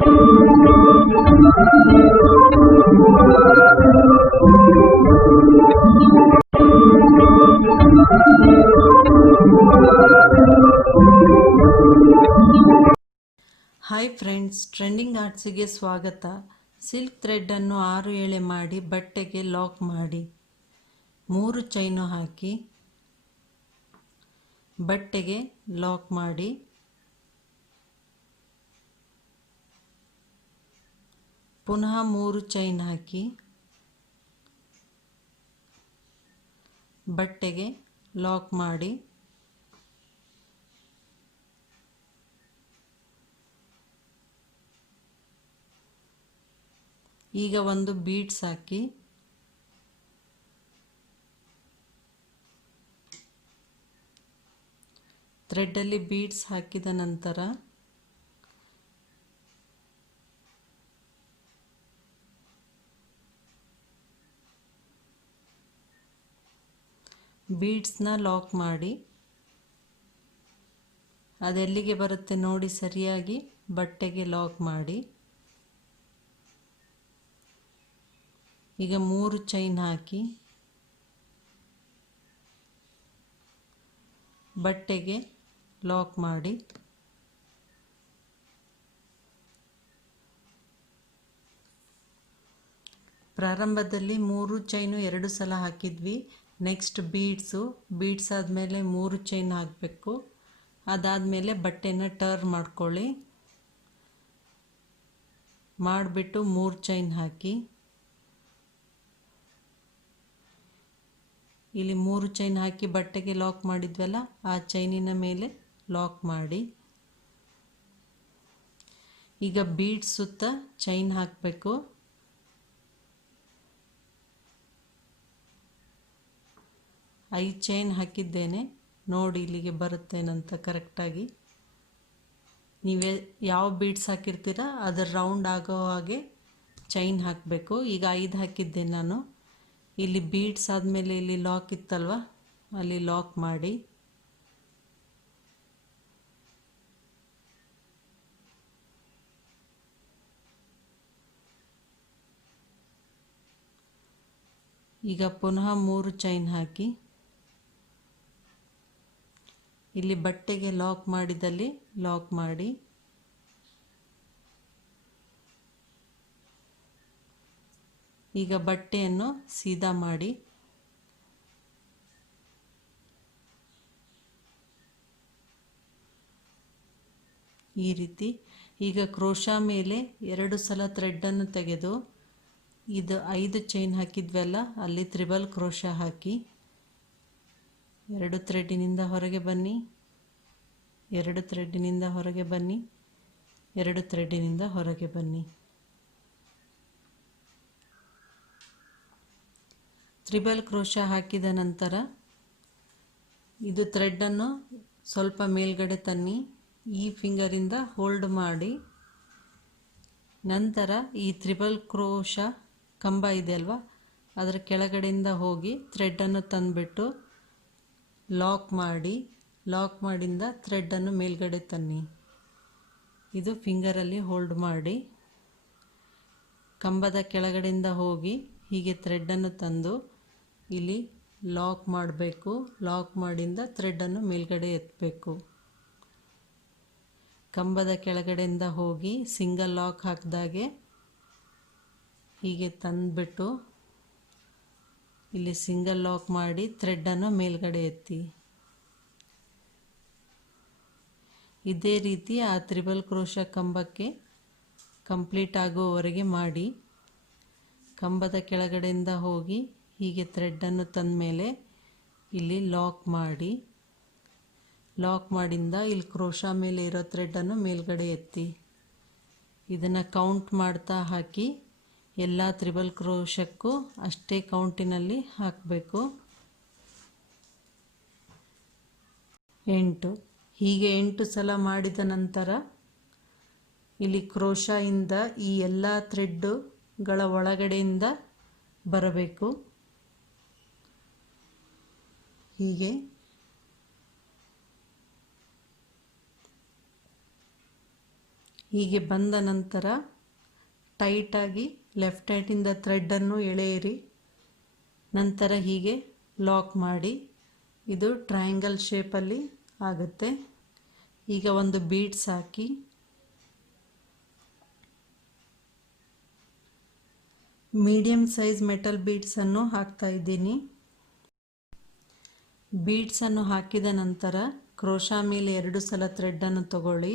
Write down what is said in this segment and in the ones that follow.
Hi friends, trending ಆರ್ಟ್ಸಿಗೆ ಸ್ವಾಗತ. Silk ಥ್ರೆಡ್ಡನ್ನು 6 ಎಳೆ ಮಾಡಿ ಬಟ್ಟೆಗೆ ಲಾಕ್ ಮಾಡಿ 3 ಚೈನು ಹಾಕಿ ಬಟ್ಟೆಗೆ ಲಾಕ್ ಮಾಡಿ ಪುನಃ 3 ಚೈನ್ ಹಾಕಿ ಬಟ್ಟೆಗೆ ಲಾಕ್ ಮಾಡಿ ಈಗ ಒಂದು ಬೀಡ್ಸ್ ಹಾಕಿ ಥ್ರೆಡ್ಡಲ್ಲಿ ಬೀಡ್ಸ್ ಹಾಕಿದ ನಂತರ ಬೀಡ್ಸ್ನ ಲಾಕ್ ಮಾಡಿ ಅದೆಲ್ಲಿಗೆ ಬರುತ್ತೆ ನೋಡಿ ಸರಿಯಾಗಿ ಬಟ್ಟೆಗೆ ಲಾಕ್ ಮಾಡಿ ಈಗ 3 ಚೈನ್ ಹಾಕಿ ಬಟ್ಟೆಗೆ ಲಾಕ್ ಮಾಡಿ ಪ್ರಾರಂಭದಲ್ಲಿ 3 ಚೈನು 2 ಸಲ ಹಾಕಿದ್ವಿ. ನೆಕ್ಸ್ಟ್ ಬೀಡ್ಸ್ ಆದಮೇಲೆ 3 ಚೈನ್ ಹಾಕಬೇಕು. ಅದಾದಮೇಲೆ ಬಟ್ಟೆನ ಟರ್ನ್ ಮಾಡ್ಕೊಳ್ಳಿ, ಮಾಡಿಬಿಟ್ಟು 3 ಚೈನ್ ಹಾಕಿ ಇಲ್ಲಿ 3 ಚೈನ್ ಹಾಕಿ ಬಟ್ಟೆಗೆ ಲಾಕ್ ಮಾಡಿದ್ವಲ್ಲ, ಆ ಚೈನಿನ ಮೇಲೆ ಲಾಕ್ ಮಾಡಿ ಈಗ ಬೀಡ್ಸ್ ಸುತ್ತ ಚೈನ್ ಹಾಕಬೇಕು. ಐದು ಚೈನ್ ಹಾಕಿದ್ದೇನೆ ನೋಡಿ ಇಲ್ಲಿಗೆ ಬರುತ್ತೇನಂತ ಕರೆಕ್ಟಾಗಿ. ನೀವೇ ಯಾವ ಬೀಡ್ಸ್ ಹಾಕಿರ್ತೀರ ಅದರ ರೌಂಡ್ ಆಗೋ ಹಾಗೆ ಚೈನ್ ಹಾಕಬೇಕು. ಈಗ 5 ಹಾಕಿದ್ದೇನೆ ನಾನು. ಇಲ್ಲಿ ಬೀಡ್ಸ್ ಆದಮೇಲೆ ಇಲ್ಲಿ ಲಾಕ್ ಇತ್ತಲ್ವ, ಅಲ್ಲಿ ಲಾಕ್ ಮಾಡಿ ಈಗ ಪುನಃ 3 ಚೈನ್ ಹಾಕಿ ಇಲ್ಲಿ ಬಟ್ಟೆಗೆ ಲಾಕ್ ಮಾಡಿದಲ್ಲಿ ಲಾಕ್ ಮಾಡಿ ಈಗ ಬಟ್ಟೆಯನ್ನು ಸೀದಾ ಮಾಡಿ ಈ ರೀತಿ. ಈಗ ಕ್ರೋಶಾ ಮೇಲೆ 2 ಸಲ ಥ್ರೆಡ್ಡನ್ನು ತೆಗೆದು ಇದು 5 ಚೈನ್ ಹಾಕಿದ್ವಲ್ಲ ಅಲ್ಲಿ ತ್ರಿಬಲ್ ಕ್ರೋಶಾ ಹಾಕಿ 2 ಥ್ರೆಡ್ಡಿನಿಂದ ಹೊರಗೆ ಬನ್ನಿ, 2 ಥ್ರೆಡ್ಡಿನಿಂದ ಹೊರಗೆ ಬನ್ನಿ, 2 ಥ್ರೆಡ್ಡಿನಿಂದ ಹೊರಗೆ ಬನ್ನಿ. ತ್ರಿಬಲ್ ಕ್ರೋಶಾ ಹಾಕಿದ ನಂತರ ಇದು ಥ್ರೆಡ್ಡನ್ನು ಸ್ವಲ್ಪ ಮೇಲ್ಗಡೆ ತನ್ನಿ, ಈ ಫಿಂಗರಿಂದ ಹೋಲ್ಡ್ ಮಾಡಿ ನಂತರ ಈ ತ್ರಿಬಲ್ ಕ್ರೋಶಾ ಕಂಬ ಇದೆ ಅಲ್ವಾ ಅದರ ಕೆಳಗಡೆಯಿಂದ ಹೋಗಿ ಥ್ರೆಡ್ಡನ್ನು ತಂದುಬಿಟ್ಟು ಲಾಕ್ ಮಾಡಿಂದ ಥ್ರೆಡ್ಡನ್ನು ಮೇಲ್ಗಡೆ ತನ್ನಿ. ಇದು ಫಿಂಗರಲ್ಲಿ ಹೋಲ್ಡ್ ಮಾಡಿ ಕಂಬದ ಕೆಳಗಡೆಯಿಂದ ಹೋಗಿ ಹೀಗೆ ಥ್ರೆಡ್ಡನ್ನು ತಂದು ಇಲ್ಲಿ ಲಾಕ್ ಮಾಡಬೇಕು. ಲಾಕ್ ಮಾಡಿಂದ ಥ್ರೆಡ್ಡನ್ನು ಮೇಲ್ಗಡೆ ಎತ್ತಬೇಕು. ಕಂಬದ ಕೆಳಗಡೆಯಿಂದ ಹೋಗಿ ಸಿಂಗಲ್ ಲಾಕ್ ಹಾಕಿದಾಗೆ ಹೀಗೆ ತಂದುಬಿಟ್ಟು ಇಲ್ಲಿ ಸಿಂಗಲ್ ಲಾಕ್ ಮಾಡಿ ಥ್ರೆಡ್ಡನ್ನು ಮೇಲ್ಗಡೆ ಎತ್ತಿ. ಇದೇ ರೀತಿ ಆ ತ್ರಿಬಲ್ ಕ್ರೋಶಾ ಕಂಬಕ್ಕೆ ಕಂಪ್ಲೀಟ್ ಆಗುವವರೆಗೆ ಮಾಡಿ ಕಂಬದ ಕೆಳಗಡೆಯಿಂದ ಹೋಗಿ ಹೀಗೆ ಥ್ರೆಡ್ಡನ್ನು ತಂದ ಮೇಲೆ ಇಲ್ಲಿ ಲಾಕ್ ಮಾಡಿಂದ ಇಲ್ಲಿ ಕ್ರೋಶಾ ಮೇಲೆ ಇರೋ ಥ್ರೆಡ್ಡನ್ನು ಮೇಲ್ಗಡೆ ಎತ್ತಿ. ಇದನ್ನು ಕೌಂಟ್ ಮಾಡ್ತಾ ಹಾಕಿ ಎಲ್ಲ ತ್ರಿಬಲ್ ಕ್ರೋಶಕ್ಕೂ ಅಷ್ಟೇ ಕೌಂಟಿನಲ್ಲಿ ಹಾಕಬೇಕು. 8 ಹೀಗೆ 8 ಸಲ ಮಾಡಿದ ನಂತರ ಇಲ್ಲಿ ಕ್ರೋಶಾಯಿಂದ ಈ ಎಲ್ಲ ಥ್ರೆಡ್ಡುಗಳ ಒಳಗಡೆಯಿಂದ ಬರಬೇಕು. ಹೀಗೆ ಹೀಗೆ ಬಂದ ನಂತರ ಟೈಟಾಗಿ ಲೆಫ್ಟ್ ಹ್ಯಾಂಡಿಂದ ಥ್ರೆಡ್ಡನ್ನು ಎಳೆಯಿರಿ. ನಂತರ ಹೀಗೆ ಲಾಕ್ ಮಾಡಿ. ಇದು ಟ್ರಯಾಂಗಲ್ ಶೇಪಲ್ಲಿ ಆಗುತ್ತೆ. ಈಗ ಒಂದು ಬೀಡ್ಸ್ ಹಾಕಿ ಮೀಡಿಯಮ್ ಸೈಜ್ ಮೆಟಲ್ ಬೀಡ್ಸನ್ನು ಹಾಕ್ತಾ ಇದ್ದೀನಿ. ಬೀಡ್ಸನ್ನು ಹಾಕಿದ ನಂತರ ಕ್ರೋಶಾ ಮೇಲೆ 2 ಸಲ ಥ್ರೆಡ್ಡನ್ನು ತಗೊಳ್ಳಿ.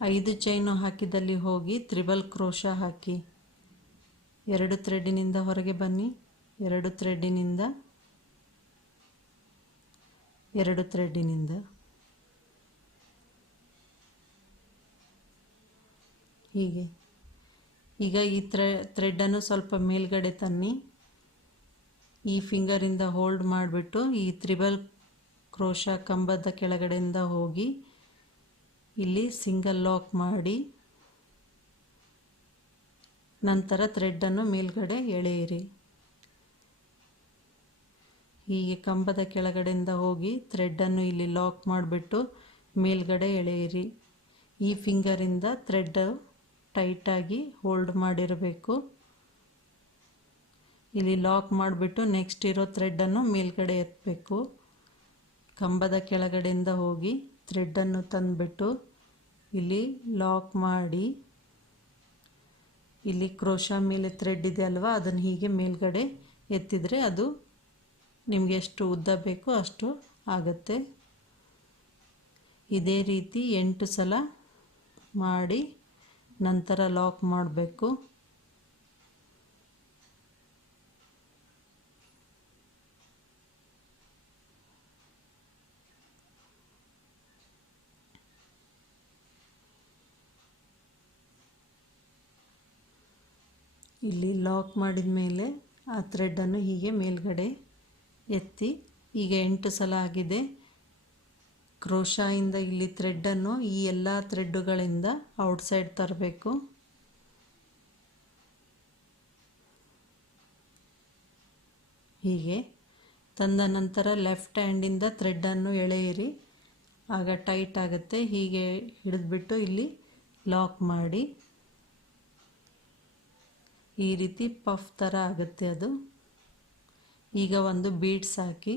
5 ಚೈನು ಹಾಕಿದಲ್ಲಿ ಹೋಗಿ ತ್ರಿಬಲ್ ಕ್ರೋಶಾ ಹಾಕಿ. 2 ಥ್ರೆಡ್ಡಿನಿಂದ ಹೊರಗೆ ಬನ್ನಿ. 2 ಥ್ರೆಡ್ಡಿನಿಂದ 2 ಥ್ರೆಡ್ಡಿನಿಂದ ಹೀಗೆ. ಈಗ ಈ ಥ್ರೆಡ್ಡನ್ನು ಸ್ವಲ್ಪ ಮೇಲ್ಗಡೆ ತನ್ನಿ. ಈ ಫಿಂಗರಿಂದ ಹೋಲ್ಡ್ ಮಾಡಿಬಿಟ್ಟು ಈ ತ್ರಿಬಲ್ ಕ್ರೋಶಾ ಕಂಬದ ಕೆಳಗಡೆಯಿಂದ ಹೋಗಿ ಇಲ್ಲಿ ಸಿಂಗಲ್ ಲಾಕ್ ಮಾಡಿ ನಂತರ ಥ್ರೆಡ್ಡನ್ನು ಮೇಲ್ಗಡೆ ಎಳೆಯಿರಿ. ಹೀಗೆ ಕಂಬದ ಕೆಳಗಡೆಯಿಂದ ಹೋಗಿ ಥ್ರೆಡ್ಡನ್ನು ಇಲ್ಲಿ ಲಾಕ್ ಮಾಡಿಬಿಟ್ಟು ಮೇಲ್ಗಡೆ ಎಳೆಯಿರಿ. ಈ ಫಿಂಗರಿಂದ ಥ್ರೆಡ್ ಟೈಟಾಗಿ ಹೋಲ್ಡ್ ಮಾಡಿರಬೇಕು. ಇಲ್ಲಿ ಲಾಕ್ ಮಾಡಿಬಿಟ್ಟು ನೆಕ್ಸ್ಟ್ ಇರೋ ಥ್ರೆಡ್ಡನ್ನು ಮೇಲ್ಗಡೆ ಎತ್ತಬೇಕು. ಕಂಬದ ಕೆಳಗಡೆಯಿಂದ ಹೋಗಿ ಥ್ರೆಡ್ಡನ್ನು ತಂದುಬಿಟ್ಟು ಇಲ್ಲಿ ಲಾಕ್ ಮಾಡಿ ಇಲ್ಲಿ ಕ್ರೋಶಾ ಮೇಲೆ ಥ್ರೆಡ್ ಇದೆ ಅಲ್ವಾ, ಅದನ್ನು ಹೀಗೆ ಮೇಲ್ಗಡೆ ಎತ್ತಿದರೆ ಅದು ನಿಮಗೆ ಎಷ್ಟು ಉದ್ದ ಬೇಕೋ ಅಷ್ಟು ಆಗುತ್ತೆ. ಇದೇ ರೀತಿ 8 ಸಲ ಮಾಡಿ ನಂತರ ಲಾಕ್ ಮಾಡಬೇಕು. ಇಲ್ಲಿ ಲಾಕ್ ಮಾಡಿದ ಮೇಲೆ ಆ ಥ್ರೆಡ್ಡನ್ನು ಹೀಗೆ ಮೇಲ್ಗಡೆ ಎತ್ತಿ. ಈಗ 8 ಸಲ ಆಗಿದೆ. ಕ್ರೋಶಾಯಿಂದ ಇಲ್ಲಿ ಥ್ರೆಡ್ಡನ್ನು ಈ ಎಲ್ಲ ಥ್ರೆಡ್ಡುಗಳಿಂದ ಔಟ್ಸೈಡ್ ತರಬೇಕು. ಹೀಗೆ ತಂದ ನಂತರ ಲೆಫ್ಟ್ ಹ್ಯಾಂಡಿಂದ ಥ್ರೆಡ್ಡನ್ನು ಎಳೆಯಿರಿ. ಆಗ ಟೈಟ್ ಆಗುತ್ತೆ. ಹೀಗೆ ಹಿಡಿದ್ಬಿಟ್ಟು ಇಲ್ಲಿ ಲಾಕ್ ಮಾಡಿ ಈ ರೀತಿ ಪಫ್ ಥರ ಆಗುತ್ತೆ ಅದು. ಈಗ ಒಂದು ಬೀಡ್ಸ್ ಹಾಕಿ.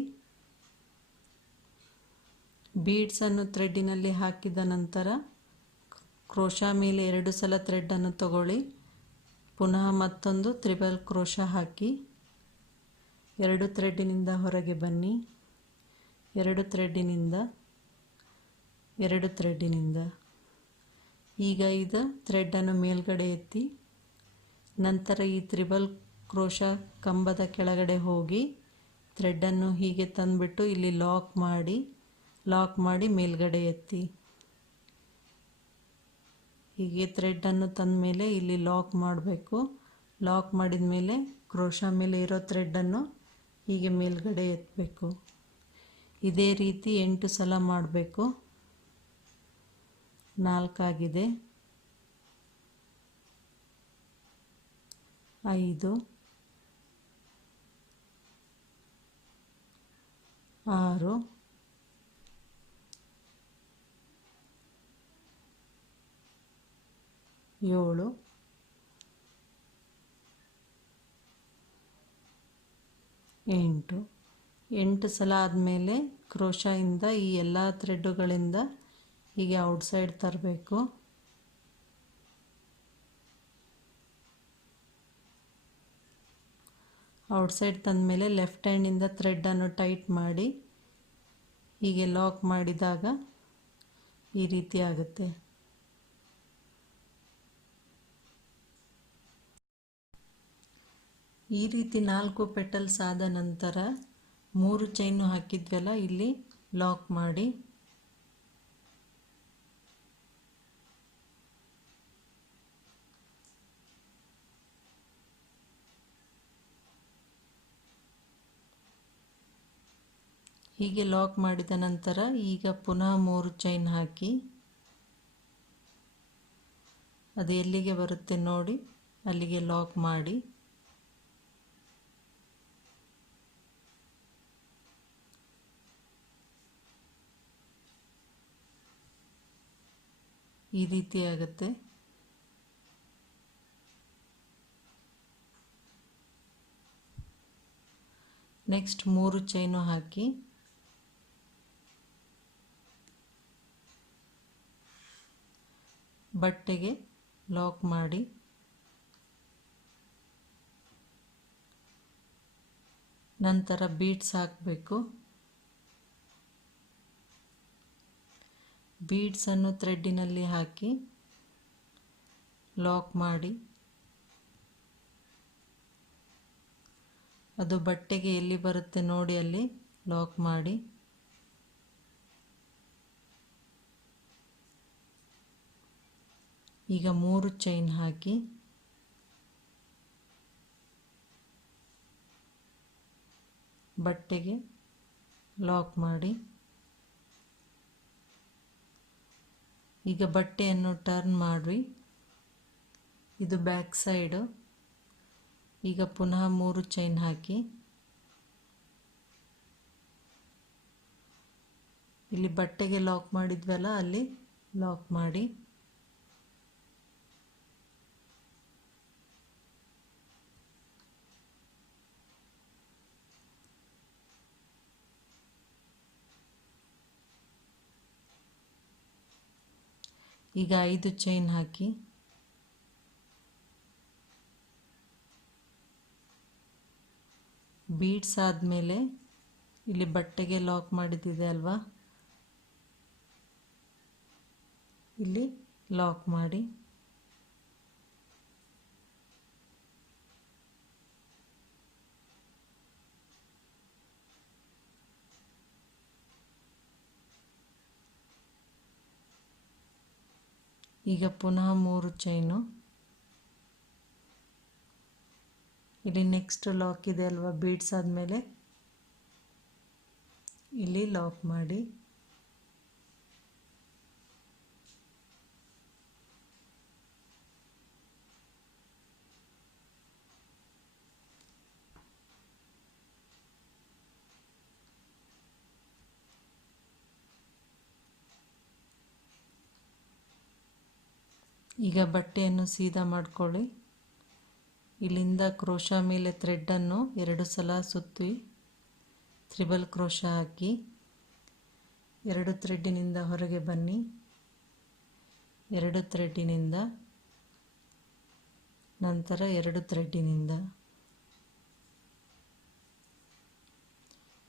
ಬೀಡ್ಸನ್ನು ಥ್ರೆಡ್ಡಿನಲ್ಲಿ ಹಾಕಿದ ನಂತರ ಕ್ರೋಶಾ ಮೇಲೆ 2 ಸಲ ಥ್ರೆಡ್ಡನ್ನು ತಗೊಳ್ಳಿ. ಪುನಃ ಮತ್ತೊಂದು ತ್ರಿಬಲ್ ಕ್ರೋಶಾ ಹಾಕಿ 2 ಥ್ರೆಡ್ಡಿನಿಂದ ಹೊರಗೆ ಬನ್ನಿ. 2 ಥ್ರೆಡ್ಡಿನಿಂದ 2 ಥ್ರೆಡ್ಡಿನಿಂದ ಈಗ ಇದು ಥ್ರೆಡ್ಡನ್ನು ಮೇಲ್ಗಡೆ ಎತ್ತಿ ನಂತರ ಈ ತ್ರಿಬಲ್ ಕ್ರೋಶಾ ಕಂಬದ ಕೆಳಗಡೆ ಹೋಗಿ ಥ್ರೆಡ್ಡನ್ನು ಹೀಗೆ ತಂದುಬಿಟ್ಟು ಇಲ್ಲಿ ಲಾಕ್ ಮಾಡಿ ಮೇಲ್ಗಡೆ ಎತ್ತಿ. ಹೀಗೆ ಥ್ರೆಡ್ಡನ್ನು ತಂದ ಮೇಲೆ ಇಲ್ಲಿ ಲಾಕ್ ಮಾಡಬೇಕು. ಲಾಕ್ ಮಾಡಿದ ಮೇಲೆ ಕ್ರೋಶಾ ಮೇಲೆ ಇರೋ ಥ್ರೆಡ್ಡನ್ನು ಹೀಗೆ ಮೇಲ್ಗಡೆ ಎತ್ತಬೇಕು. ಇದೇ ರೀತಿ 8 ಸಲ ಮಾಡಬೇಕು. 4 ಆಗಿದೆ. 5 6 7 8 ಸಲ ಆದಮೇಲೆ ಕ್ರೋಶಾಯಿಂದ ಈ ಎಲ್ಲ ಥ್ರೆಡ್ಡುಗಳಿಂದ ಹೀಗೆ ಔಟ್ಸೈಡ್ ತರಬೇಕು. ಔಟ್ಸೈಡ್ ತಂದಮೇಲೆ ಲೆಫ್ಟ್ ಹ್ಯಾಂಡಿಂದ ಥ್ರೆಡ್ಡನ್ನು ಟೈಟ್ ಮಾಡಿ ಹೀಗೆ ಲಾಕ್ ಮಾಡಿದಾಗ ಈ ರೀತಿ ಆಗುತ್ತೆ. ಈ ರೀತಿ 4 ಪೆಟಲ್ಸ್ ಆದ ನಂತರ 3 ಚೈನು ಹಾಕಿದ್ವಲ್ಲ, ಇಲ್ಲಿ ಲಾಕ್ ಮಾಡಿ ಹೀಗೆ ಲಾಕ್ ಮಾಡಿದ ನಂತರ ಈಗ ಪುನಃ 3 ಚೈನ್ ಹಾಕಿ ಅದು ಎಲ್ಲಿಗೆ ಬರುತ್ತೆ ನೋಡಿ ಅಲ್ಲಿಗೆ ಲಾಕ್ ಮಾಡಿ ಈ ರೀತಿ ಆಗುತ್ತೆ. ನೆಕ್ಸ್ಟ್ 3 ಚೈನು ಹಾಕಿ ಬಟ್ಟೆಗೆ ಲಾಕ್ ಮಾಡಿ ನಂತರ ಬೀಡ್ಸ್ ಹಾಕಬೇಕು. ಬೀಡ್ಸನ್ನು ಥ್ರೆಡ್ಡಿನಲ್ಲಿ ಹಾಕಿ ಲಾಕ್ ಮಾಡಿ ಅದು ಬಟ್ಟೆಗೆ ಎಲ್ಲಿ ಬರುತ್ತೆ ನೋಡಿ ಅಲ್ಲಿ ಲಾಕ್ ಮಾಡಿ ಈಗ 3 ಚೈನ್ ಹಾಕಿ ಬಟ್ಟೆಗೆ ಲಾಕ್ ಮಾಡಿ ಈಗ ಬಟ್ಟೆಯನ್ನು ಟರ್ನ್ ಮಾಡಿ ಇದು ಬ್ಯಾಕ್ ಸೈಡು. ಈಗ ಪುನಃ 3 ಚೈನ್ ಹಾಕಿ ಇಲ್ಲಿ ಬಟ್ಟೆಗೆ ಲಾಕ್ ಮಾಡಿದ್ವಲ್ಲ ಅಲ್ಲಿ ಲಾಕ್ ಮಾಡಿ ಈಗ 5 ಚೈನ್ ಹಾಕಿ ಬೀಡ್ಸ್ ಆದಮೇಲೆ ಇಲ್ಲಿ ಬಟ್ಟೆಗೆ ಲಾಕ್ ಮಾಡಿದ್ದಿದೆ ಅಲ್ವಾ ಇಲ್ಲಿ ಲಾಕ್ ಮಾಡಿ ಈಗ ಪುನಃ 3 ಚೈನು ಇಲ್ಲಿ ನೆಕ್ಸ್ಟ್ ಲಾಕ್ ಇದೆ ಅಲ್ವಾ ಬೀಡ್ಸ್ ಆದಮೇಲೆ ಇಲ್ಲಿ ಲಾಕ್ ಮಾಡಿ ಈಗ ಬಟ್ಟೆಯನ್ನು ಸೀದಾ ಮಾಡ್ಕೊಳ್ಳಿ. ಇಲ್ಲಿಂದ ಕ್ರೋಶಾ ಮೇಲೆ ಥ್ರೆಡ್ಡನ್ನು 2 ಸಲ ಸುತ್ತಿ ತ್ರಿಬಲ್ ಕ್ರೋಶಾ ಹಾಕಿ 2 ಥ್ರೆಡ್ಡಿನಿಂದ ಹೊರಗೆ ಬನ್ನಿ. 2 ಥ್ರೆಡ್ಡಿನಿಂದ ನಂತರ 2 ಥ್ರೆಡ್ಡಿನಿಂದ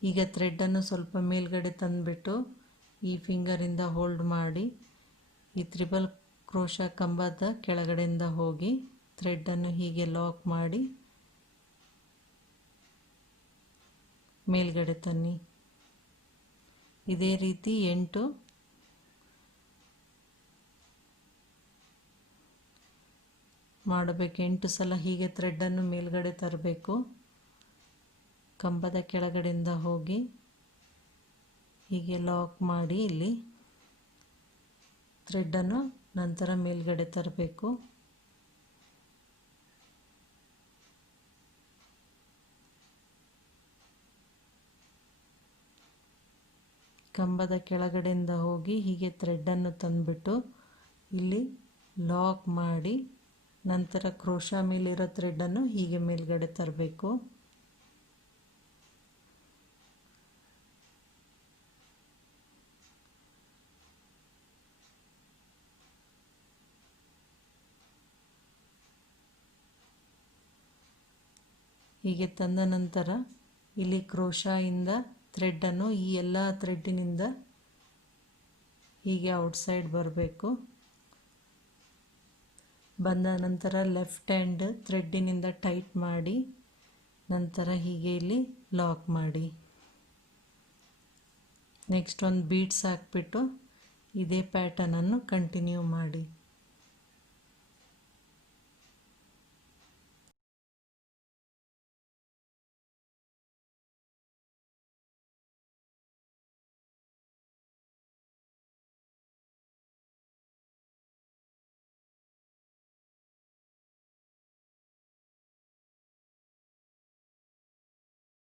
ಈಗ ಥ್ರೆಡ್ಡನ್ನು ಸ್ವಲ್ಪ ಮೇಲ್ಗಡೆ ತಂದುಬಿಟ್ಟು ಈ ಫಿಂಗರಿಂದ ಹೋಲ್ಡ್ ಮಾಡಿ ಈ ತ್ರಿಬಲ್ ಕ್ರೋಶಾ ಕಂಬದ ಕೆಳಗಡೆಯಿಂದ ಹೋಗಿ ಥ್ರೆಡ್ಡನ್ನು ಹೀಗೆ ಲಾಕ್ ಮಾಡಿ ಮೇಲ್ಗಡೆ ತನ್ನಿ. ಇದೇ ರೀತಿ 8 ಮಾಡಬೇಕು. 8 ಸಲ ಹೀಗೆ ಥ್ರೆಡ್ಡನ್ನು ಮೇಲ್ಗಡೆ ತರಬೇಕು. ಕಂಬದ ಕೆಳಗಡೆಯಿಂದ ಹೋಗಿ ಹೀಗೆ ಲಾಕ್ ಮಾಡಿ ಇಲ್ಲಿ ಥ್ರೆಡ್ಡನ್ನು ನಂತರ ಮೇಲ್ಗಡೆ ತರಬೇಕು. ಕಂಬದ ಕೆಳಗಡೆಯಿಂದ ಹೋಗಿ ಹೀಗೆ ಥ್ರೆಡ್ಡನ್ನು ತಂದುಬಿಟ್ಟು ಇಲ್ಲಿ ಲಾಕ್ ಮಾಡಿ ನಂತರ ಕ್ರೋಶಾ ಮೇಲಿರೋ ಥ್ರೆಡ್ಡನ್ನು ಹೀಗೆ ಮೇಲ್ಗಡೆ ತರಬೇಕು. ಹೀಗೆ ತಂದ ನಂತರ ಇಲ್ಲಿ ಕ್ರೋಶಾಯಿಂದ ಥ್ರೆಡ್ಡನ್ನು ಈ ಎಲ್ಲ ಥ್ರೆಡ್ಡಿನಿಂದ ಹೀಗೆ ಔಟ್ಸೈಡ್ ಬರಬೇಕು. ಬಂದ ನಂತರ ಲೆಫ್ಟ್ ಹ್ಯಾಂಡ್ ಥ್ರೆಡ್ಡಿನಿಂದ ಟೈಟ್ ಮಾಡಿ ನಂತರ ಹೀಗೆ ಇಲ್ಲಿ ಲಾಕ್ ಮಾಡಿ ನೆಕ್ಸ್ಟ್ ಒಂದು ಬೀಡ್ಸ್ ಹಾಕ್ಬಿಟ್ಟು ಇದೇ ಪ್ಯಾಟರ್ನನ್ನು ಕಂಟಿನ್ಯೂ ಮಾಡಿ.